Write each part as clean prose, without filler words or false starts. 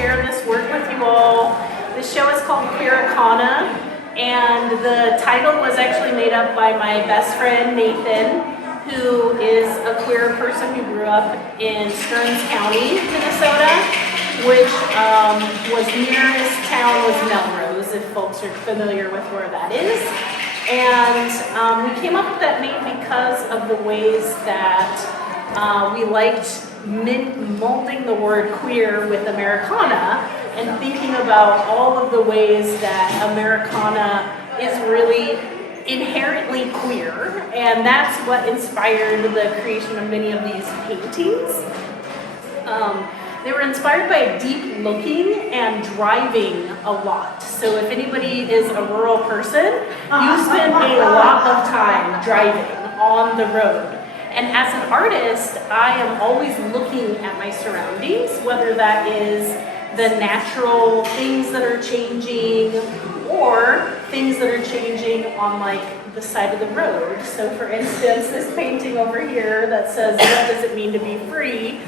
share this work with you all. This show is called Queericana, and the title was actually made up by my best friend Nathan, who is a queer person who grew up in Stearns County, Minnesota, which was nearest town was Melrose, if folks are familiar with where that is. And we came up with that name because of the ways that we liked molding the word queer with Americana and thinking about all of the ways that Americana is really inherently queer, and that's what inspired the creation of many of these paintings. They were inspired by deep looking and driving a lot. So if anybody is a rural person, you spend a lot of time driving on the road. And as an artist, I am always looking at my surroundings, whether that is the natural things that are changing or things that are changing on like the side of the road. So for instance, this painting over here that says, "What does it mean to be free?"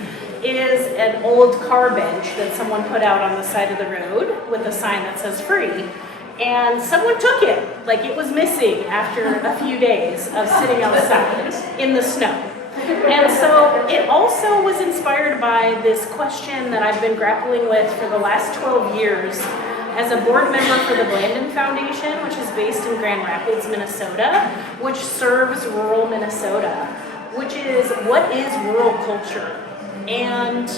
is an old car bench that someone put out on the side of the road with a sign that says free. And someone took it, like it was missing after a few days of sitting outside in the snow. And so it also was inspired by this question that I've been grappling with for the last 12 years as a board member for the Blandon Foundation, which is based in Grand Rapids, Minnesota, which serves rural Minnesota, which is, what is rural culture? And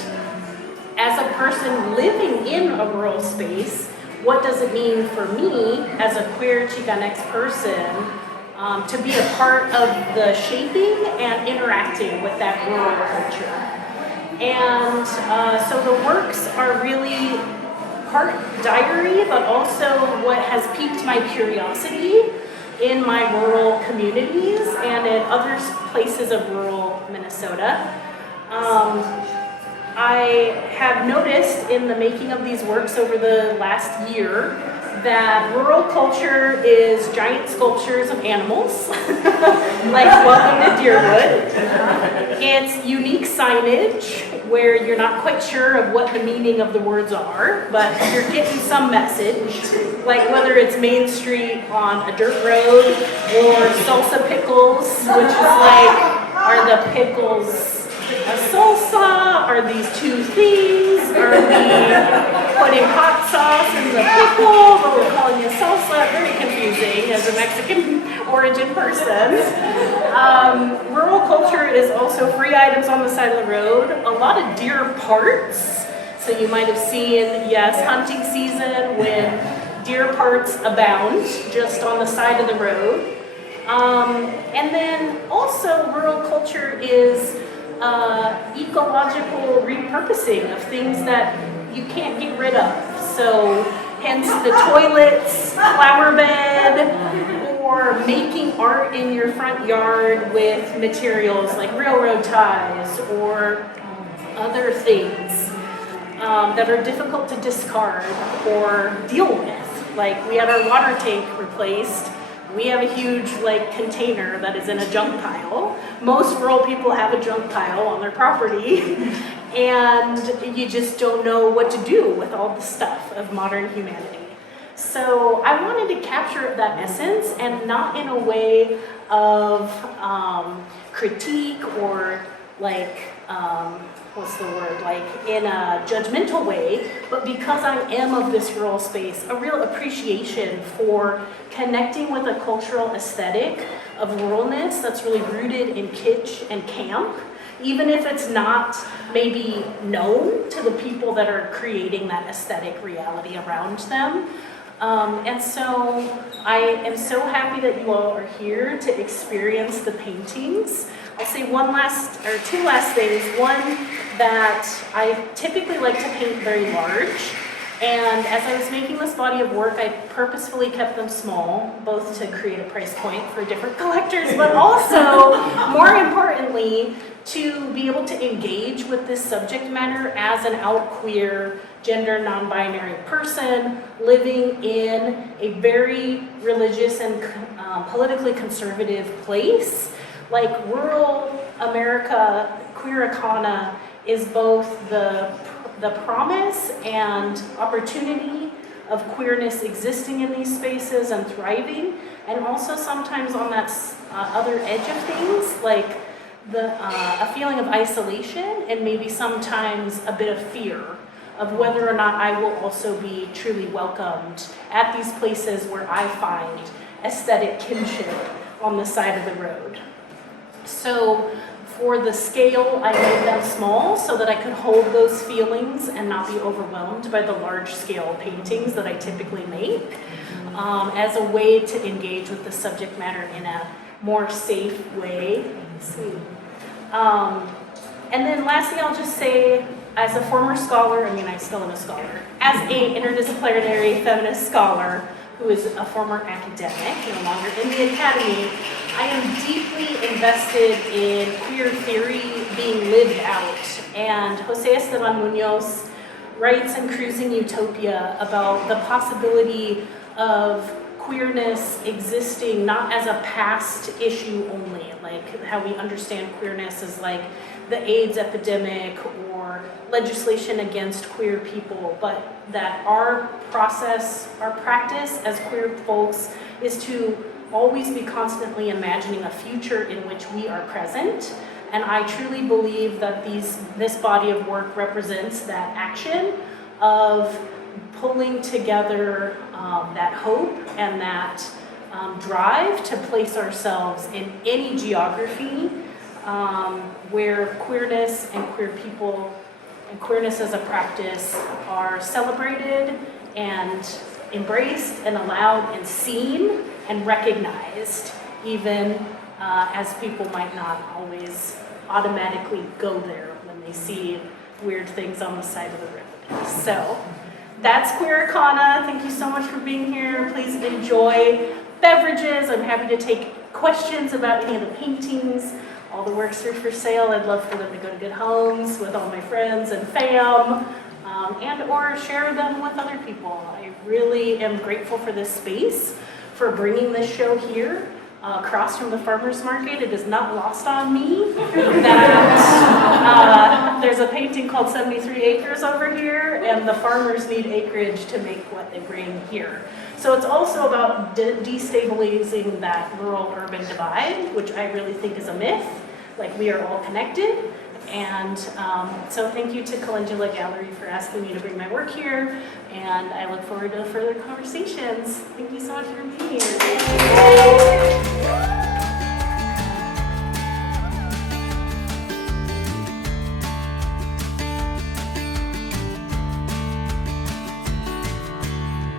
as a person living in a rural space, what does it mean for me as a queer Chicanx person to be a part of the shaping and interacting with that rural culture? And so the works are really part diary, but also what has piqued my curiosity in my rural communities and in other places of rural Minnesota. I have noticed in the making of these works over the last year that rural culture is giant sculptures of animals, like Welcome to Deerwood. It's unique signage where you're not quite sure of what the meaning of the words are, but you're getting some message, like whether it's Main Street on a dirt road or salsa pickles, which is like, are the pickles a salsa? Are these two things? Are we putting hot sauce in the pickle, but we're calling it salsa? Very confusing as a Mexican origin person. Rural culture is also free items on the side of the road. A lot of deer parts. So you might have seen, yes, hunting season when deer parts abound just on the side of the road. And then also rural culture is ecological repurposing of things that you can't get rid of. So hence the toilets, flower bed, or making art in your front yard with materials like railroad ties or other things that are difficult to discard or deal with. Like we had our water tank replaced. We have a huge container that is in a junk pile. Most rural people have a junk pile on their property, and you just don't know what to do with all the stuff of modern humanity. So I wanted to capture that essence, and not in a way of critique or what's the word, in a judgmental way, but because I am of this rural space, a real appreciation for connecting with a cultural aesthetic of ruralness that's really rooted in kitsch and camp, even if it's not maybe known to the people that are creating that aesthetic reality around them. And so I am so happy that you all are here to experience the paintings. I'll say two last things. One, that I typically like to paint very large. And as I was making this body of work, I purposefully kept them small, both to create a price point for different collectors, but also, more importantly, to be able to engage with this subject matter as an out queer, gender non-binary person living in a very religious and politically conservative place. Like rural America, Queericana is both the the promise and opportunity of queerness existing in these spaces and thriving, and also sometimes on that other edge of things, like a feeling of isolation and maybe sometimes a bit of fear of whether or not I will also be truly welcomed at these places where I find aesthetic kinship on the side of the road. So for the scale, I made them small so that I could hold those feelings and not be overwhelmed by the large scale paintings that I typically make, as a way to engage with the subject matter in a more safe way. And then lastly, I'll just say, as a former scholar, I still am a scholar, as a interdisciplinary feminist scholar who is a former academic, no longer in the academy, I am deeply invested in queer theory being lived out. And Jose Esteban Munoz writes in Cruising Utopia about the possibility of queerness existing not as a past issue only, like how we understand queerness as like the AIDS epidemic or legislation against queer people, but that our practice as queer folks is to always be constantly imagining a future in which we are present. And I truly believe that this body of work represents that action of pulling together that hope and that drive to place ourselves in any geography where queerness and queer people and queerness as a practice are celebrated and embraced and allowed and seen and recognized, even as people might not always automatically go there when they see weird things on the side of the road. So that's Queericana. Thank you so much for being here. Please enjoy beverages. I'm happy to take questions about any of the paintings. All the works are for sale. I'd love for them to go to good homes with all my friends and fam, and or share them with other people. I really am grateful for this space, for bringing this show here across from the farmer's market. It is not lost on me that there's a painting called 73 Acres over here, and the farmers need acreage to make what they bring here. So it's also about destabilizing that rural-urban divide, which I really think is a myth. Like, we are all connected. And so thank you to Calendula Gallery for asking me to bring my work here, and I look forward to further conversations. Thank you so much for being here.